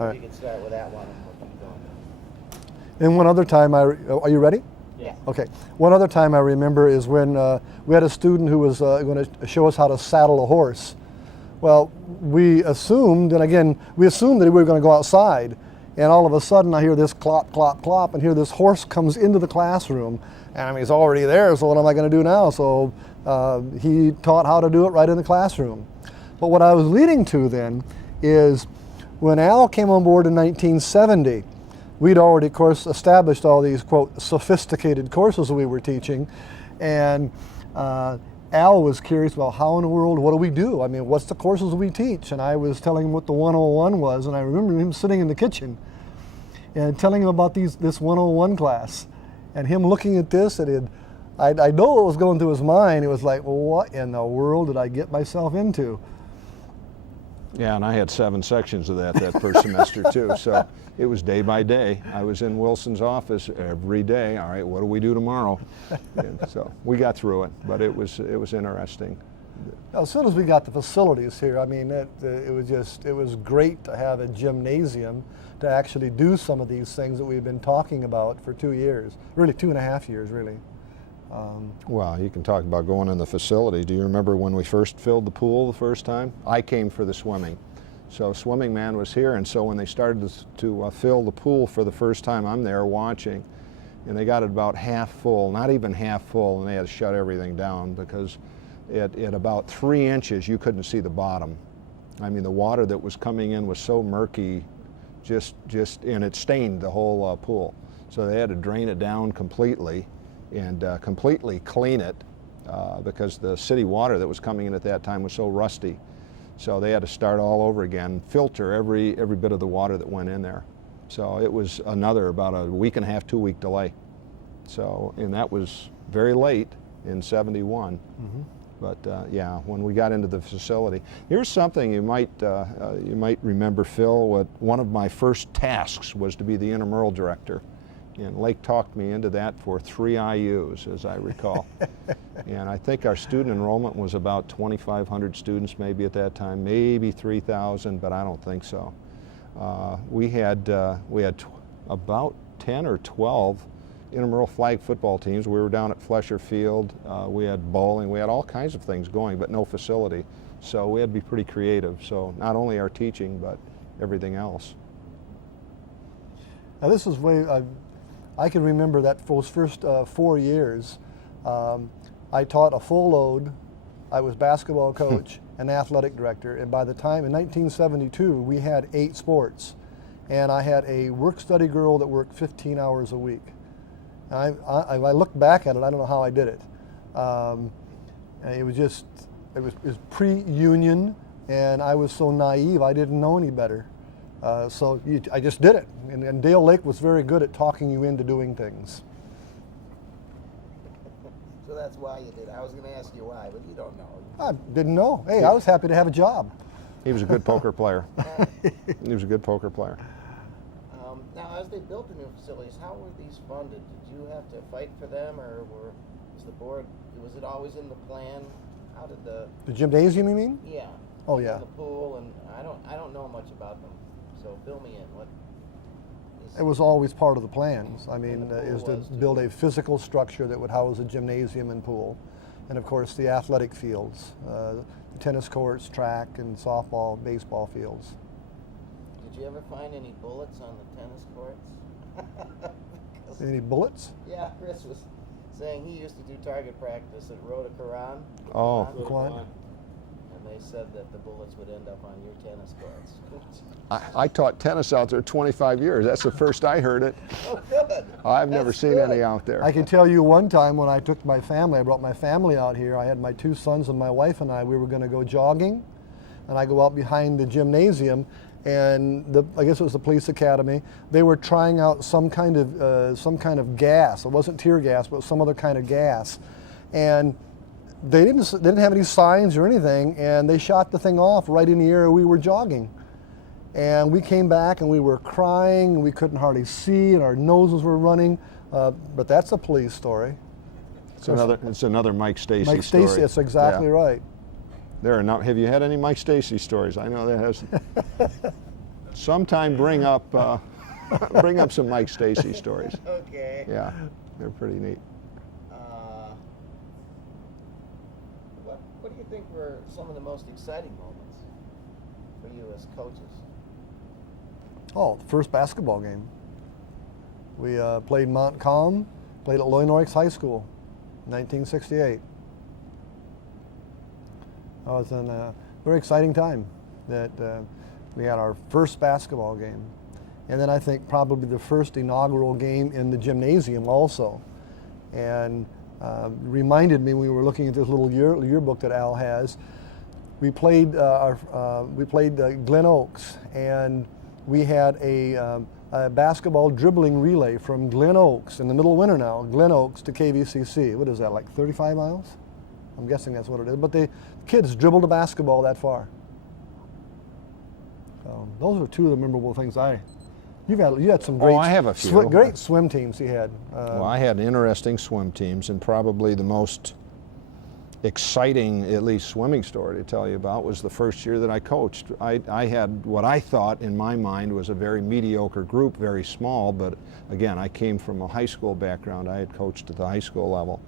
All right. You can start with that one and we'll keep going. And one other time, are you ready? Yeah. Okay. One other time I remember is when we had a student who was going to show us how to saddle a horse. Well, we assumed, and again, we assumed that we were going to go outside, and all of a sudden I hear this clop, clop, clop, and here this horse comes into the classroom, and I mean, he's already there, so what am I going to do now? So he taught how to do it right in the classroom. But what I was leading to then is when Al came on board in 1970, we'd already, of course, established all these, quote, sophisticated courses we were teaching, and Al was curious about how in the world, what do we do? I mean, what's the courses we teach? And I was telling him what the 101 was, and I remember him sitting in the kitchen and telling him about this 101 class, and him looking at this, and I know what was going through his mind. It was like, well, what in the world did I get myself into? Yeah, and I had 7 sections of that first semester too, so it was day by day. I was in Wilson's office every day. All right, what do we do tomorrow? And so we got through it, but it was interesting. As soon as we got the facilities here, I mean, it was great to have a gymnasium to actually do some of these things that we've been talking about for 2 years, really 2.5 years, really. Well, you can talk about going in the facility. Do you remember when we first filled the pool the first time? I came for the swimming. So Swimming Man was here, and so when they started to fill the pool for the first time, I'm there watching, and they got it about half full, not even half full, and they had to shut everything down because at about 3 inches you couldn't see the bottom. I mean, the water that was coming in was so murky, and it stained the whole pool. So they had to drain it down completely and completely clean it because the city water that was coming in at that time was so rusty. So they had to start all over again, filter every bit of the water that went in there. So it was about a 1.5 to 2 week delay. So, and that was very late in '71. Mm-hmm. But yeah, when we got into the facility, here's something you might remember, Phil. One of my first tasks was to be the intramural director. And Lake talked me into that for 3 IUs, as I recall. And I think our student enrollment was about 2,500 students maybe at that time, maybe 3,000, but I don't think so. We had about 10 or 12 intramural flag football teams. We were down at Flesher Field. We had bowling. We had all kinds of things going, but no facility. So we had to be pretty creative. So not only our teaching, but everything else. Now this was I can remember that those first 4 years. I taught a full load. I was basketball coach and athletic director. And by the time in 1972, we had 8 sports. And I had a work-study girl that worked 15 hours a week. And I look back at it, I don't know how I did it. It was pre-union, and I was so naive, I didn't know any better. I just did it, and Dale Lake was very good at talking you into doing things. So that's why you did it. I was going to ask you why, but you don't know. I didn't know. Hey, I was happy to have a job. He was a good poker player. He was a good poker player. Now, as they built the new facilities, how were these funded? Did you have to fight for them, or was it always in the plan? How did the gymnasium, you mean? Yeah. Oh yeah. The pool, and I don't know much about them. So fill me in. It was always part of the plans. I mean, is to build a physical structure that would house a gymnasium and pool, and of course the athletic fields, the tennis courts, track, and softball, baseball fields. Did you ever find any bullets on the tennis courts? Any bullets? Yeah, Chris was saying he used to do target practice at Rhoda Quran. Oh, Quran. And they said that the bullets would end up on your tennis courts. I taught tennis out there 25 years. That's the first I heard it. Oh, good. I've never seen any out there. I can tell you one time when I took my family, I brought my family out here. I had my 2 sons and my wife and I. We were going to go jogging, and I go out behind the gymnasium, and I guess it was the police academy. They were trying out some kind of gas. It wasn't tear gas, but some other kind of gas, and they didn't have any signs or anything, and they shot the thing off right in the area we were jogging. And we came back and we were crying, and we couldn't hardly see, and our noses were running. But that's a police story. It's another Mike Stacy story. Mike Stacy, that's exactly right. Have you had any Mike Stacy stories? I know that has. sometime bring up some Mike Stacy stories. Okay. Yeah, they're pretty neat. What do you think were some of the most exciting moments for you as coaches? Oh, the first basketball game. We played Montcalm, played at Loynoix High School, 1968. It was a very exciting time that we had our first basketball game. And then I think probably the first inaugural game in the gymnasium also. And reminded me when we were looking at this little yearbook that Al has, we played Glen Oaks, and we had a basketball dribbling relay from Glen Oaks in the middle of winter now, Glen Oaks to KVCC. What is that, like 35 miles? I'm guessing that's what it is. But the kids dribbled a basketball that far. So those are two of the memorable things you had some great, I have a few. Great swim teams you had. Well, I had interesting swim teams, and probably the most exciting, at least swimming story to tell you about, was the first year that I coached. I had what I thought in my mind was a very mediocre group, very small, but again, I came from a high school background. I had coached at the high school level.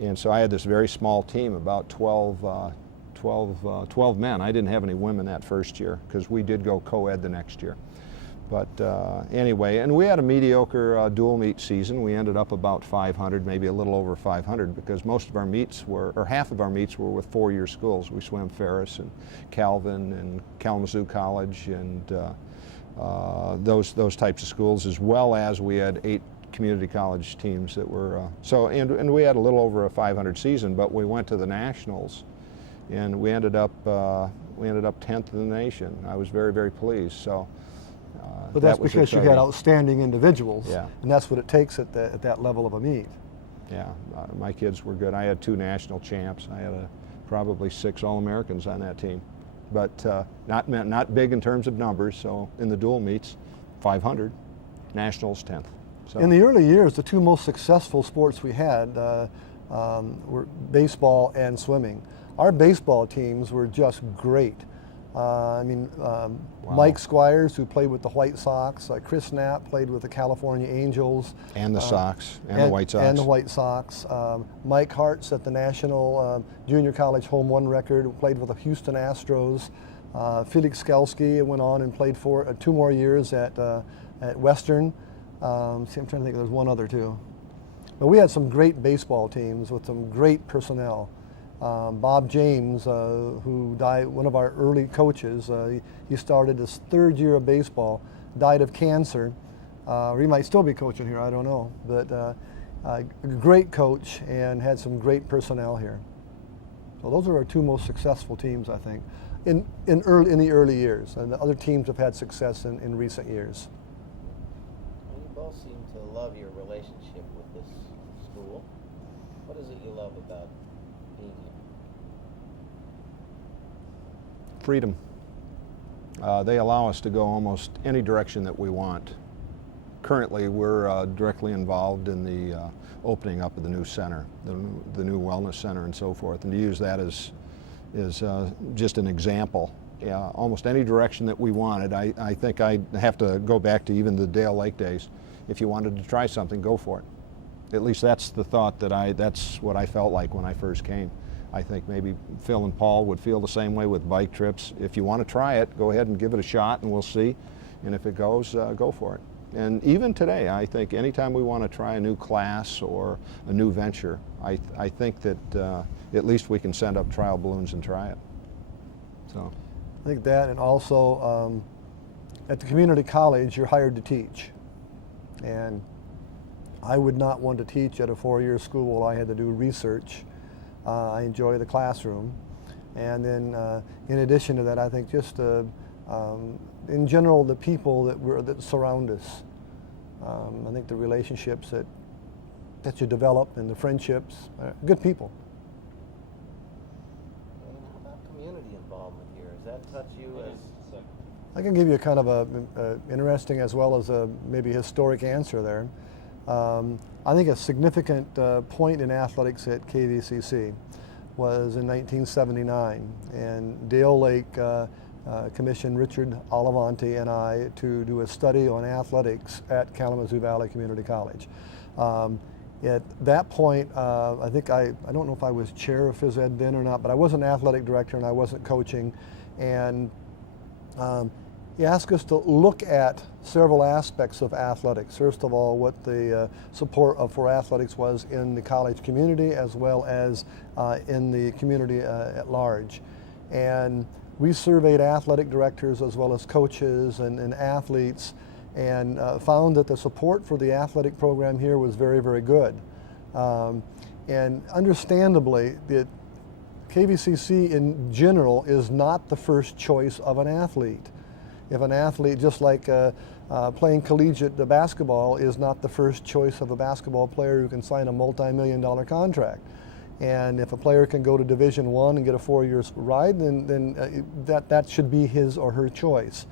And so I had this very small team, about 12 men. I didn't have any women that first year because we did go co-ed the next year. But anyway, and we had a mediocre dual meet season. We ended up about 500, maybe a little over 500, because most of our meets were, or half of our meets were with four-year schools. We swam Ferris and Calvin and Kalamazoo College and those types of schools, as well as we had 8 community college teams that were, and we had a little over a 500 season, but we went to the nationals and we ended up 10th in the nation. I was very, very pleased. So. But that's because you had outstanding individuals, yeah. And that's what it takes at that level of a meet. Yeah, my kids were good. I had 2 national champs. I had probably 6 All-Americans on that team, but not big in terms of numbers. So in the dual meets, 500, nationals 10th. So. In the early years, the 2 most successful sports we had were baseball and swimming. Our baseball teams were just great. Wow. Mike Squires, who played with the White Sox, Chris Knapp played with the California Angels. And the Sox, and the White Sox. And the White Sox. Mike Hart set the national junior college home run record, played with the Houston Astros. Felix Skelski went on and played for 2 more years at Western. I'm trying to think, there's one other too. But we had some great baseball teams with some great personnel. Bob James, who died, one of our early coaches, he started his 3rd year of baseball, died of cancer. Or he might still be coaching here, I don't know. But a great coach and had some great personnel here. So those are our 2 most successful teams, I think, in the early years. And the other teams have had success in recent years. You both seem to love your relationship with this school. What is it you love about being here? Freedom. They allow us to go almost any direction that we want. Currently, we're directly involved in the opening up of the new center, the new wellness center and so forth, and to use that as just an example. Almost any direction that we wanted. I think I have to go back to even the Dale Lake days. If you wanted to try something, go for it. At least that's the thought that's what I felt like when I first came. I think maybe Phil and Paul would feel the same way with bike trips. If you want to try it, go ahead and give it a shot and we'll see. And if it goes, go for it. And even today, I think anytime we want to try a new class or a new venture, I think that at least we can send up trial balloons and try it. So I think that, and also at the community college, you're hired to teach. And I would not want to teach at a 4-year school. I had to do research. I enjoy the classroom. And then in addition to that, I think just in general, the people that surround us. I think the relationships that you develop and the friendships, good people. And how about community involvement here? Does that touch you as? I can give you a kind of a interesting as well as a maybe historic answer there. I think a significant point in athletics at KVCC was in 1979, and Dale Lake commissioned Richard Olivanti and I to do a study on athletics at Kalamazoo Valley Community College. At that point, I think I don't know if I was chair of phys ed then or not, but I was an athletic director and I wasn't coaching. And he asked us to look at several aspects of athletics. First of all, what the support for athletics was in the college community as well as in the community at large. And we surveyed athletic directors as well as coaches and athletes, and found that the support for the athletic program here was very, very good. And understandably, the KVCC in general is not the first choice of an athlete. If an athlete, just like playing collegiate basketball, is not the first choice of a basketball player who can sign a multi-million-dollar contract. And if a player can go to Division I and get a 4-year ride, then that should be his or her choice.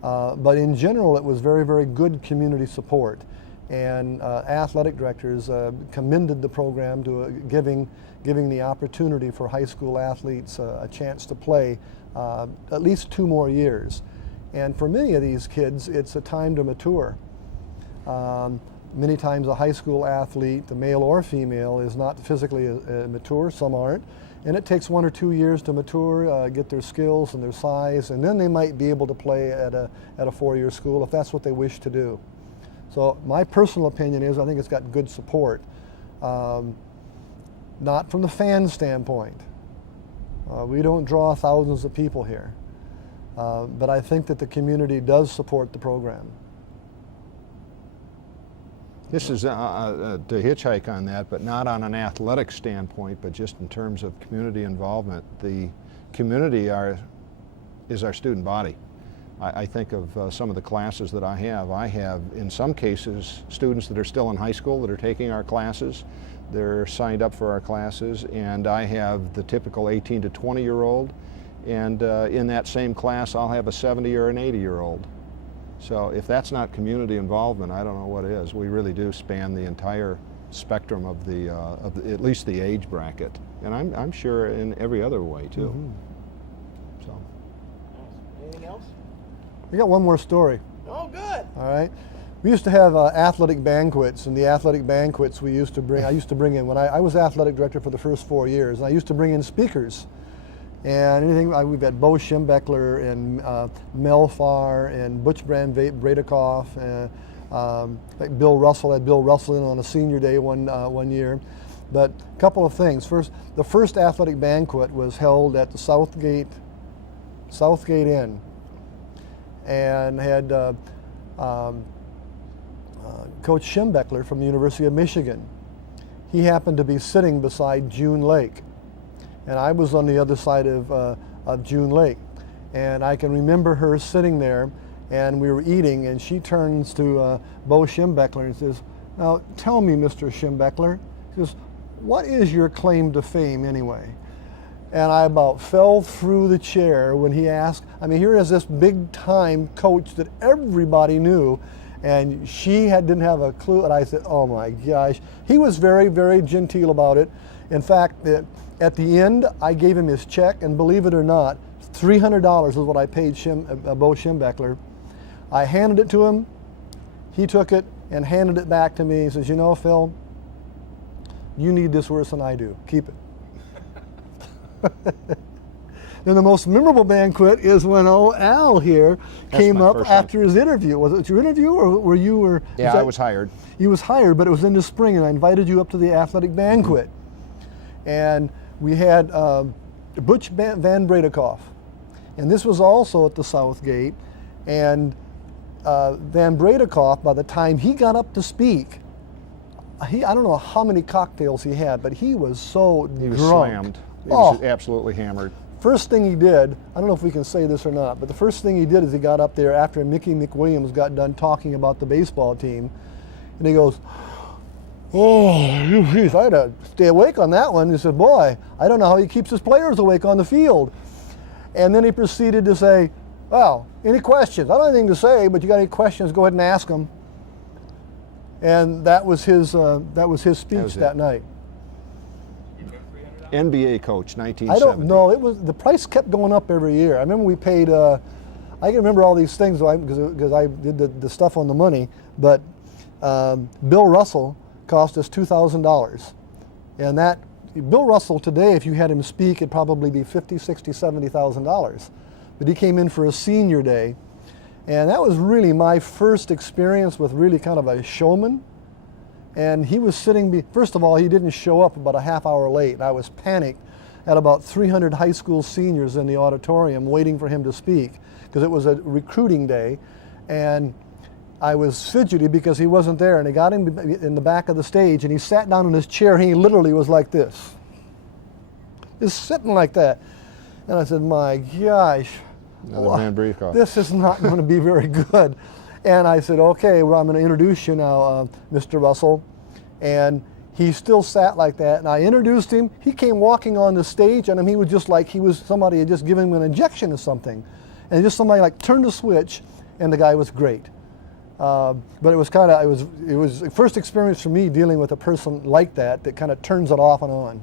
But in general, it was very, very good community support. And athletic directors commended the program to giving the opportunity for high school athletes a chance to play at least 2 more years. And for many of these kids, it's a time to mature. Many times a high school athlete, the male or female, is not physically mature, some aren't. And it takes 1 or 2 years to mature, get their skills and their size, and then they might be able to play at a 4-year school if that's what they wish to do. So my personal opinion is I think it's got good support. Not from the fan standpoint. We don't draw thousands of people here. But I think that the community does support the program. This is to hitchhike on that, but not on an athletic standpoint, but just in terms of community involvement. The community is our student body. I think of some of the classes that I have, in some cases, students that are still in high school that are taking our classes. They're signed up for our classes, and I have the typical 18 to 20-year-old, and in that same class, I'll have a 70 or an 80-year-old. So if that's not community involvement, I don't know what is. We really do span the entire spectrum of at least the age bracket, and I'm sure in every other way too. Mm-hmm. So. Anything else? We got one more story. Oh, good. All right. We used to have athletic banquets, and the athletic banquets I used to bring in when I was athletic director for the first 4 years, and I used to bring in speakers. And we've had Bo Schimbeckler and Mel Farr and Butch Bradekoff, and like Bill Russell. Had Bill Russell in on a senior day one year. But a couple of things. First, the first athletic banquet was held at the Southgate Inn, and had Coach Schimbeckler from the University of Michigan. He happened to be sitting beside June Lake, and I was on the other side of June Lake. And I can remember her sitting there, and we were eating, and she turns to Bo Schimbeckler and says, "Now tell me, Mr. Schimbeckler," she goes, "what is your claim to fame anyway?" And I about fell through the chair when he asked. I mean, here is this big-time coach that everybody knew, and she didn't have a clue. And I said, "Oh my gosh." He was very, very genteel about it. In fact, at the end, I gave him his check, and believe it or not, $300 is what I paid Bo Schimbeckler. I handed it to him. He took it and handed it back to me. He says, "You know, Phil, you need this worse than I do. Keep it." Then the most memorable banquet is when Al here came up after his interview. Was it your interview, or were you? Yeah, I was hired. You was hired, but it was in the spring, and I invited you up to the athletic banquet. And we had Butch Van Bradekoff, and this was also at the Southgate. And Van Bradekoff, by the time he got up to speak, I don't know how many cocktails he had, but he was so drunk. He was slammed. He was absolutely hammered. First thing he did, I don't know if we can say this or not, but the first thing he did is he got up there after Mickey McWilliams got done talking about the baseball team, and he goes, "Oh, geez, I had to stay awake on that one." He said, "Boy, I don't know how he keeps his players awake on the field." And then he proceeded to say, "Well, any questions? I don't have anything to say, but you got any questions, go ahead and ask them." And that was his speech that night. You took $300? NBA coach, 1970. I don't know. It was, the price kept going up every year. I remember we paid. I can remember all these things because I did the stuff on the money. But Bill Russell cost us $2,000, and that Bill Russell today, if you had him speak, it'd probably be $50,000, $60,000, $70,000. But he came in for a senior day, and that was really my first experience with really kind of a showman. And he was sitting, first of all, he didn't show up about a half hour late, and I was panicked at about 300 high school seniors in the auditorium waiting for him to speak, because it was a recruiting day, and I was fidgety because he wasn't there, and I got him in the back of the stage, and he sat down in his chair, and he literally was like this. Just sitting like that. And I said, my gosh, Another man brief off. this is not going to be very good. And I said, okay, well, I'm going to introduce you now, Mr. Russell. And he still sat like that, and I introduced him. He came walking on the stage, and he was just like somebody had just given him an injection of something. And just somebody like turned the switch, and the guy was great. But it was kind of, it was the first experience for me dealing with a person like that kind of turns it off and on.